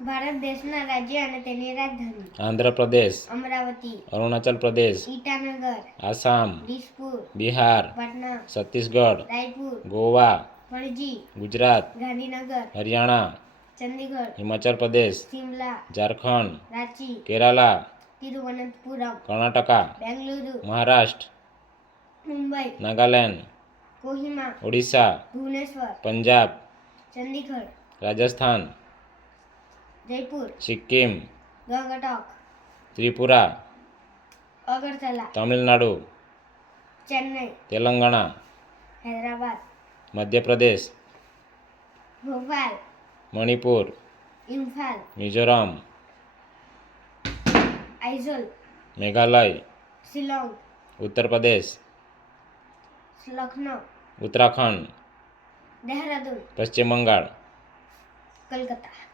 ભારત દેશના રાજ્ય અને તેની રાજધાની આંધ્રપ્રદેશ, અમરાવતી, અરુણાચલ પ્રદેશ, ઈટાનગર, આસામ, દિસપુર, બિહાર, પટના, છત્તીસગઢ, રાયપુર, ગોવા, પણજી, ગુજરાત, ગાંધીનગર, હરિયાણા, ચંદીગઢ, હિમાચલ પ્રદેશ, શિમલા, ઝારખંડ, રાંચી, કેરાલા, તિરુવનંતપુરમ, કર્ણાટકા, બેંગલુરુ, મહારાષ્ટ્ર, મુંબઈ, નાગાલેન્ડ, કોહિમા, ઓડિશા, ભુવનેશ્વર, પંજાબ, ચંદીગઢ, રાજસ્થાન, જયપુર, સિક્કિમ, ગંગટોક, ત્રિપુરા, અગરતલા, તમિલનાડુ, ચેન્નઈ, તેલંગાણા, હૈદરાબાદ, મધ્યપ્રદેશ, ભોપાલ, મણિપુર, ઇમ્ફાલ, મિઝોરમ, આઇઝોલ, મેઘાલય, શિલોંગ, ઉત્તર પ્રદેશ, લખનઉ, ઉત્તરાખંડ, દેહરાદૂન, પશ્ચિમ બંગાળ. કલકત્તા.